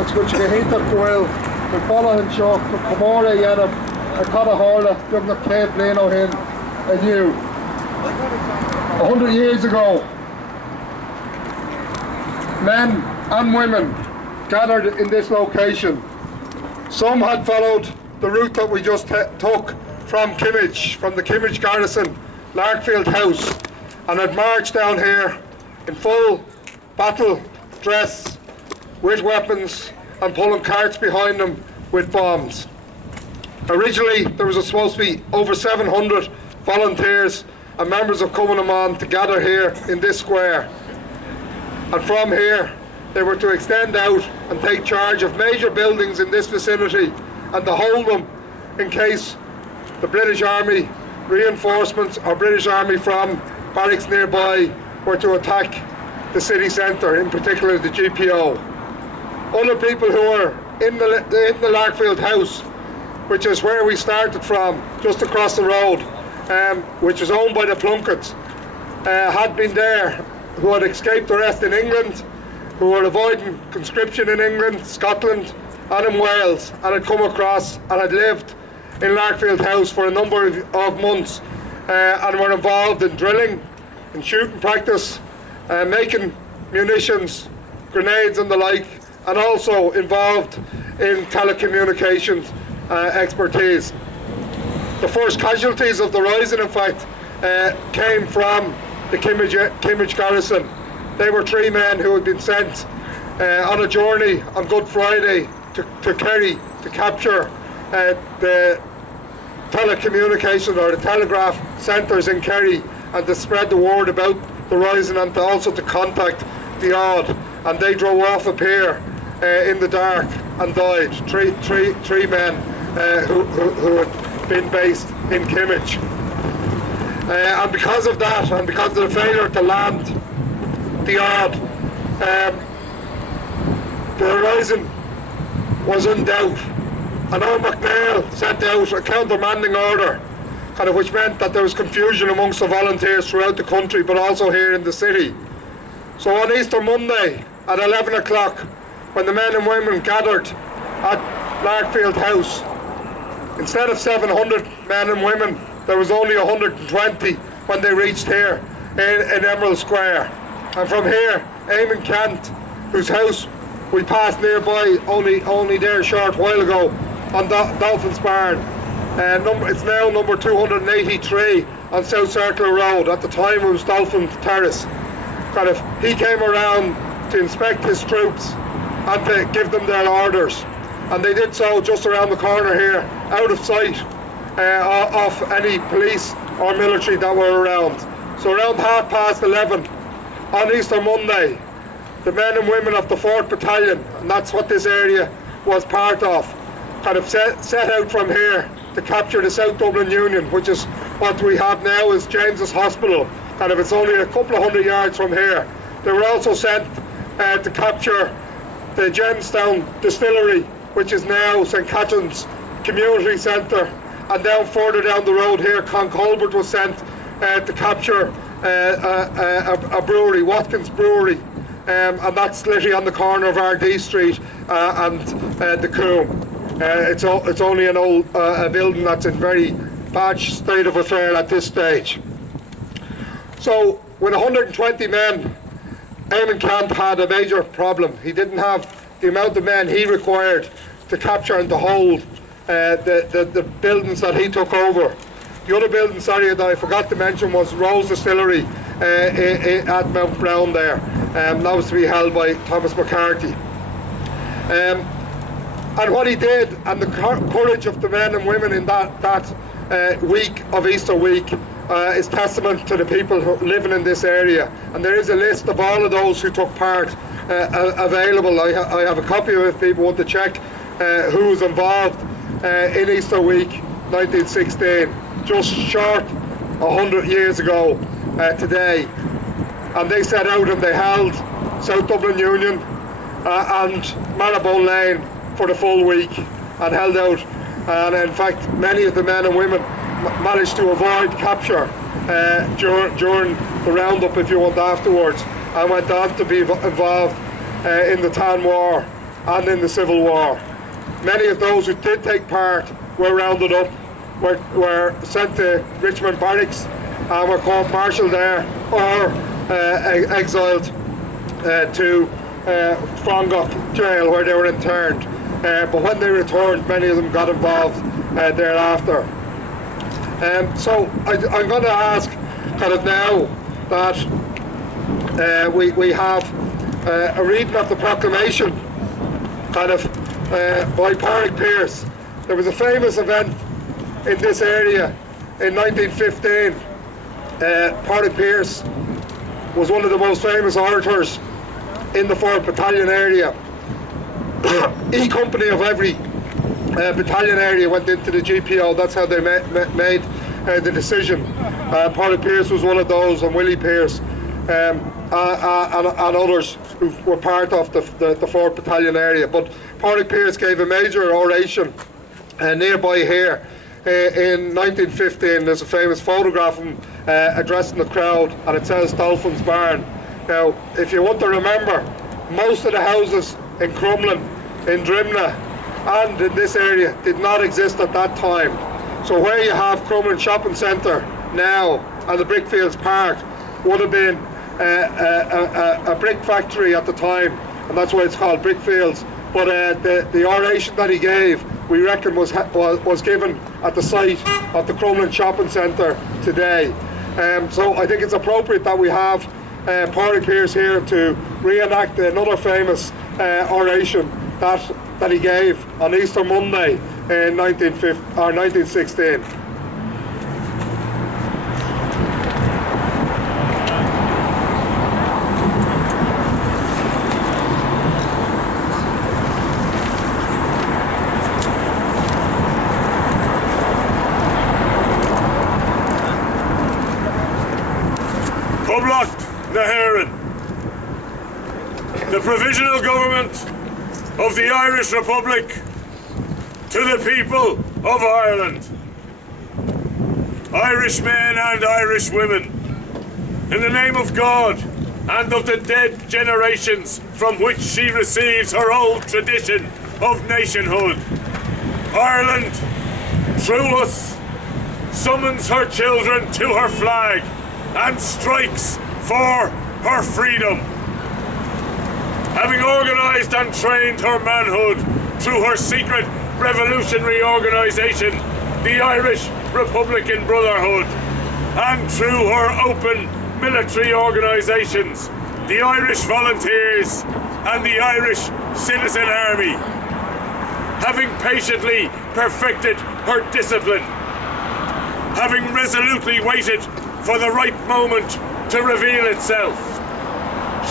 That's what you get hit up well. The following shock, the Comora Yanov, a Cadaharla, young Cape Leno Hin, and you. 100 years ago, men and women gathered in this location. Some had followed the route that we just took from Kimmage, from the Kimmage garrison, Larkfield House, and had marched down here in full battle dress, with weapons and pulling carts behind them with bombs. Originally, there was supposed to be over 700 volunteers and members of Cumann to gather here in this square. And from here, they were to extend out and take charge of major buildings in this vicinity and to hold them in case the British Army reinforcements or British Army from barracks nearby were to attack the city centre, in particular the GPO. Other people who were in the Larkfield House, which is where we started from, just across the road, which was owned by the Plunketts, had been there, who had escaped arrest in England, who were avoiding conscription in England, Scotland and in Wales, and had come across and had lived in Larkfield House for a number of months, and were involved in drilling, in shooting practice, making munitions, grenades and the like, and also involved in telecommunications expertise. The first casualties of the rising, in fact, came from the Kimmage garrison. They were 3 men who had been sent on a journey on Good Friday to Kerry to capture the telecommunications or the telegraph centres in Kerry and to spread the word about the rising and also to contact the odd. And they drove off up here in the dark and died. Three men who had been based in Kimmage. And because of that, and because of the failure to land the odd, the horizon was in doubt, and Earl McNeill sent out a countermanding order, which meant that there was confusion amongst the volunteers throughout the country, but also here in the city. So on Easter Monday at 11 o'clock, when the men and women gathered at Larkfield House, instead of 700 men and women, there was only 120 when they reached here in Emerald Square. And from here, Eamon Kent, whose house we passed nearby only there a short while ago, on Dolphin's Barn. It's now number 283 on South Circular Road. At the time it was Dolphin Terrace. He came around to inspect his troops and to give them their orders. And they did so just around the corner here, out of sight of any police or military that were around. So around 11:30 on Easter Monday, the men and women of the 4th Battalion, and that's what this area was part of, set out from here to capture the South Dublin Union, which is what we have now as James's Hospital. It's only a couple of hundred yards from here. They were also sent to capture the Jamestown Distillery, which is now St. Catherine's Community Centre, and down further down the road here, Cloncolbert was sent to capture a brewery, Watkins Brewery, and that's literally on the corner of RD Street and the Coombe. It's only an old a building that's in very bad state of affair at this stage. So with 120 men, Eamon Kent had a major problem. He didn't have the amount of men he required to capture and to hold the buildings that he took over. The other building, that I forgot to mention, was Rose Distillery at Mount Brown there. That was to be held by Thomas McCarthy. And what he did, and the courage of the men and women in that week of Easter week, is testament to the people who living in this area. And there is a list of all of those who took part available. I have a copy of it if people want to check who was involved in Easter week 1916, just short 100 years ago today. And they set out and they held South Dublin Union and Marrowbone Lane for the full week, and held out. And in fact, many of the men and women managed to avoid capture during the roundup, if you want, afterwards, and went on to be involved in the Tan War and in the Civil War. Many of those who did take part were rounded up, were sent to Richmond Barracks and were court-martialed there, or exiled to Frongoch Jail, where they were interned. But when they returned, many of them got involved thereafter. So I'm going to ask now that we have a reading of the proclamation by Pádraig Pearse. There was a famous event in this area in 1915. Pádraig Pearse was one of the most famous orators in the 4th Battalion area. Each company of every battalion area went into the GPO. That's how they made the decision. Pádraig Pearse was one of those, and Willie Pearse, and others who were part of the 4th Battalion area. But Pádraig Pearse gave a major oration nearby here in 1915. There's a famous photograph of him addressing the crowd, and it says Dolphin's Barn. Now, if you want to remember, most of the houses in Crumlin, in Drimna, and in this area did not exist at that time. So where you have Crumlin Shopping Centre now and the Brickfields Park would have been a brick factory at the time, and that's why it's called Brickfields. But the oration that he gave, we reckon, was given at the site of the Crumlin Shopping Centre today. So I think it's appropriate that we have Pádraig Pearse here to re-enact another famous oration that he gave on Easter Monday in 1916. Public the Heron. The Provisional Government of the Irish Republic to the people of Ireland. Irish men and Irish women, in the name of God and of the dead generations from which she receives her old tradition of nationhood, Ireland, through us, summons her children to her flag and strikes for her freedom. Having organised and trained her manhood through her secret revolutionary organisation, the Irish Republican Brotherhood, and through her open military organisations, the Irish Volunteers and the Irish Citizen Army, having patiently perfected her discipline, having resolutely waited for the right moment to reveal itself,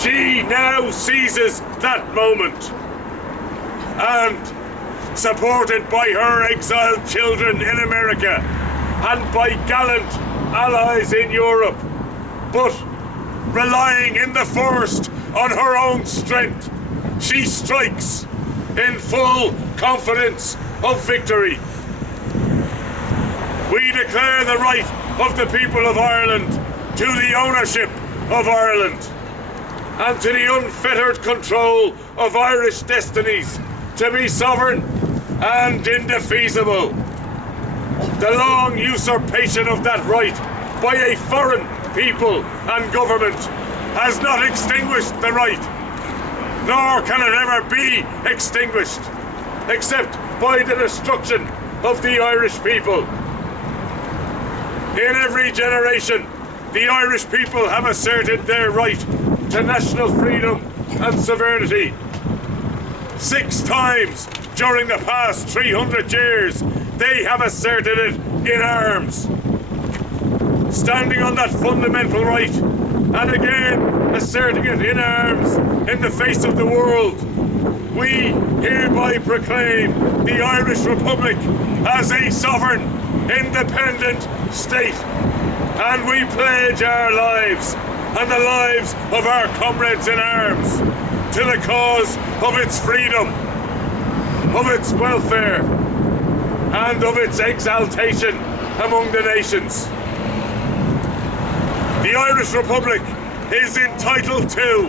she now seizes that moment and, supported by her exiled children in America and by gallant allies in Europe, but relying in the first on her own strength, she strikes in full confidence of victory. We declare the right of the people of Ireland to the ownership of Ireland and to the unfettered control of Irish destinies to be sovereign and indefeasible. The long usurpation of that right by a foreign people and government has not extinguished the right, nor can it ever be extinguished, except by the destruction of the Irish people. In every generation, the Irish people have asserted their right to national freedom and sovereignty. 6 times during the past 300 years, they have asserted it in arms. Standing on that fundamental right, and again asserting it in arms in the face of the world, we hereby proclaim the Irish Republic as a sovereign, independent state, and we pledge our lives and the lives of our comrades in arms to the cause of its freedom, of its welfare, and of its exaltation among the nations. The Irish Republic is entitled to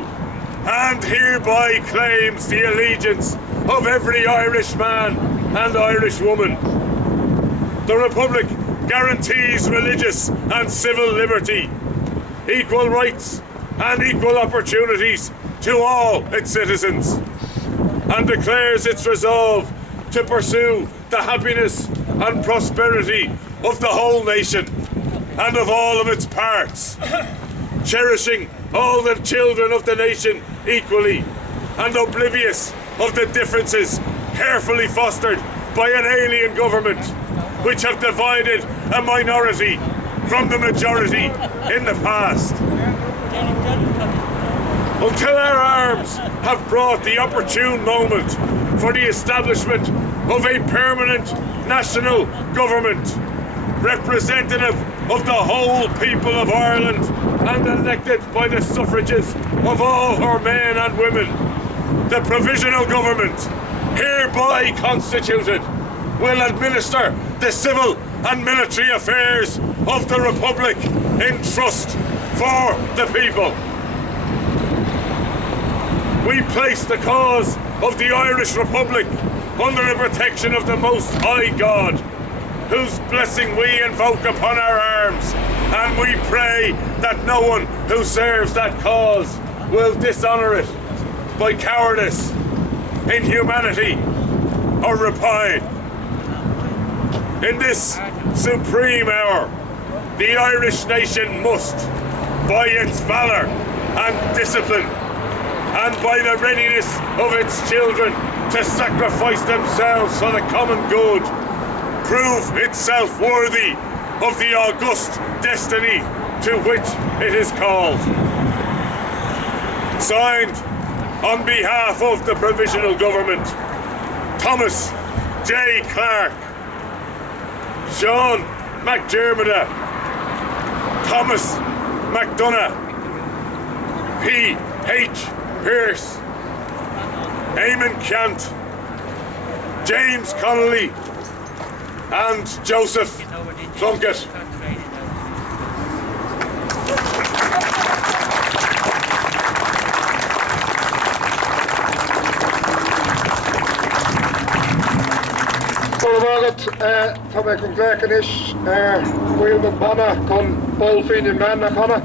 and hereby claims the allegiance of every Irish man and Irish woman. The Republic guarantees religious and civil liberty, equal rights and equal opportunities to all its citizens, and declares its resolve to pursue the happiness and prosperity of the whole nation and of all of its parts, cherishing all the children of the nation equally and oblivious of the differences carefully fostered by an alien government which have divided a minority from the majority in the past. Until our arms have brought the opportune moment for the establishment of a permanent national government, representative of the whole people of Ireland and elected by the suffrages of all her men and women, the provisional government, hereby constituted, will administer the civil and military affairs of the Republic in trust for the people. We place the cause of the Irish Republic under the protection of the Most High God, whose blessing we invoke upon our arms, and we pray that no one who serves that cause will dishonour it by cowardice, inhumanity, or rapine. In this supreme hour, the Irish nation must, by its valour and discipline, and by the readiness of its children to sacrifice themselves for the common good, prove itself worthy of the august destiny to which it is called. Signed on behalf of the Provisional Government, Thomas J. Clark, Sean McDermott, Thomas McDonough, P. H. Pearce, Eamon Kent, James Connolly and Joseph Plunkett. Tá mé chun glécanis bhfuil do banna chun bólfín man na chana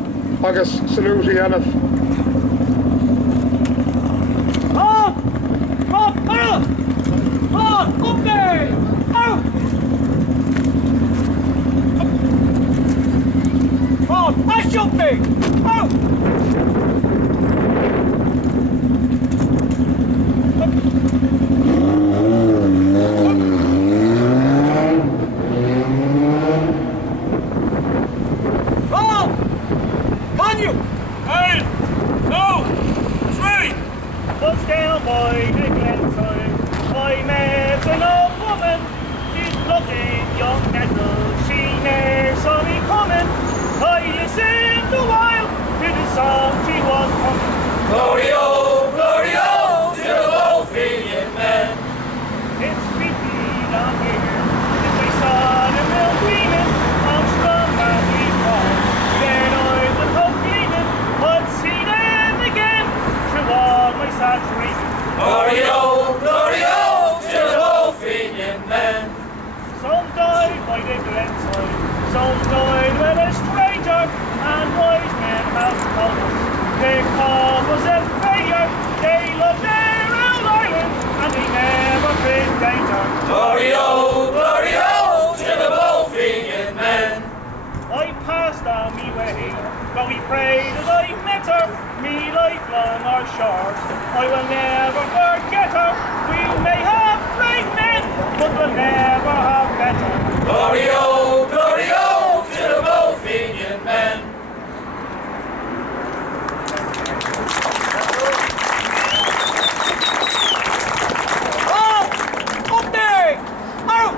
agus salútaí anamh. Up there! Out! That's jumping! Out! On you! Hey! No! Three! Was down by the glenside. I met an old woman. She's looking young and good. She never saw me coming. I listened a while to the song she was humming. Glory, oh, to the Lothian men. It's 3 feet on here. Since I saw the mill gleaming on strong valley falls. Then I was hope gleaming. I'd see them again through all my sad dreaming. Glory, oh, to the Lothian men. Some died by the glenside, some died with a stranger, and wise men have told us their cause was a failure. They loved their own island, and they never faced danger. Glory, oh, to the Lothian men. I passed on me way, but we prayed as I met her, me lifelong or short. I will never forget her. We may have great men, but we'll never have better. Glory, oh, to the Lothian men. Oh! Up there! Out!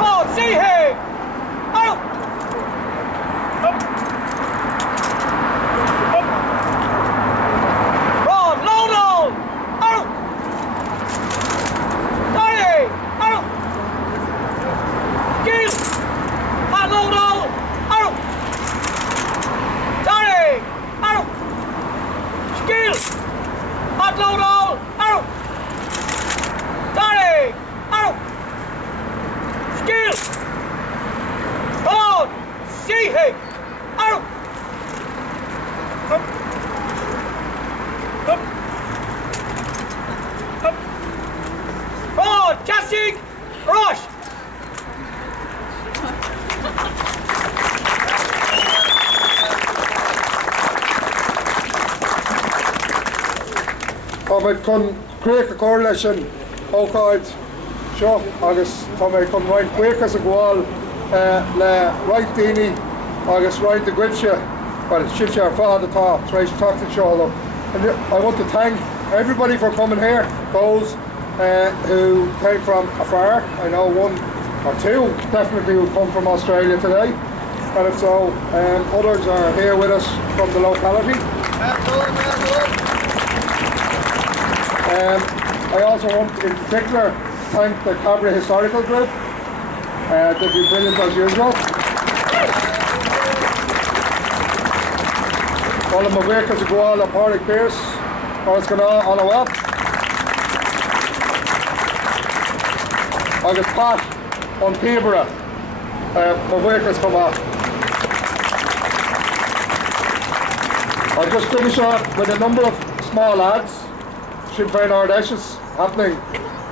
Oh, see here! Out! Oh, load on! Out! Sorry! Out! Kill! Hot load on! Out! Sorry! Out! Skill! Hot load on! Out! Sorry! Out! Skill! On! See him! Out! Up! Up! Up! On! Casting! Rush! Tá chun cruach a cóir leis an ócáid seo agus tá chun roiint cuachas a gháil le roiint daoine agus roiint a gcuibse well silte ar fád atá tréis tata seo. And I want to thank everybody for coming here, those who came from afar. I know one or two definitely who come from Australia today, and if so, others are here with us from the locality. I also want in particular thank the Cabra Historical Group. They've been brilliant as usual. All of my workers are going to Pádraig Pearce, what's going on a while. Agus Pat on Peterborough, my workers come off. I'll just finish off with a number of small ads. Sinn Féin Ardèches happening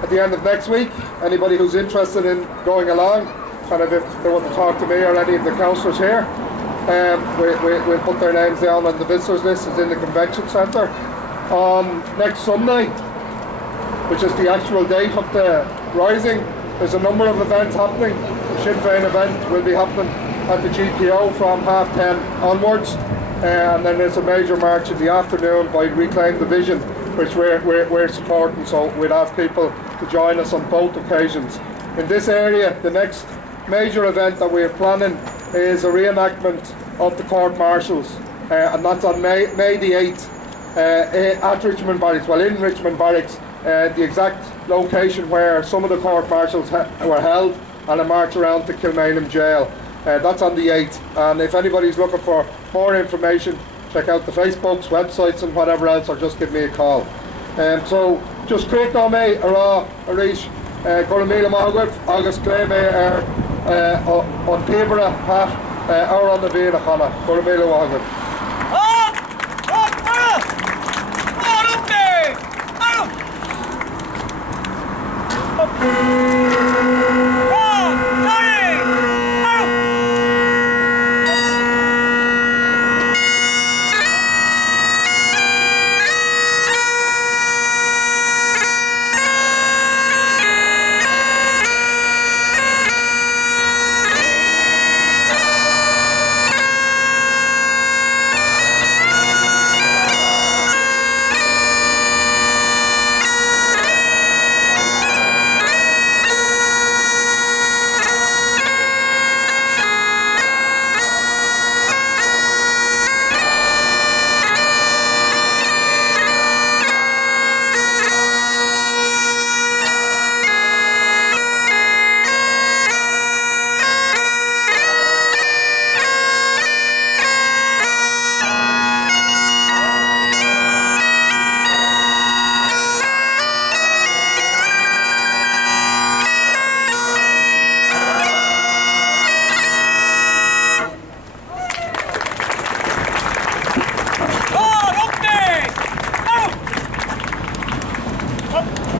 at the end of next week. Anybody who's interested in going along, kind of if they want to talk to me or any of the councillors here, we'll put their names down on the visitors list. It's in the convention centre. On next Sunday, which is the actual date of the rising, there's a number of events happening. The Sinn Féin event will be happening at the GPO from 10:30 onwards, and then there's a major march in the afternoon by Reclaim the Vision, which we're supporting, so we'll have people to join us on both occasions. In this area, the next major event that we're planning is a reenactment of the court martials. and that's on May the 8th at Richmond Barracks. Well, in Richmond Barracks, the exact location where some of the court-martials were held, and a march around to Kilmainham Jail. That's on the 8th, and if anybody's looking for more information, check out the Facebooks, websites and whatever else, or just give me a call. So, just quick on me, ará, Arish, Gora Míle Mágwith, August Claim on Pibra, Pat, or on the Vina Chana, Gora Míle Mágwith. Up!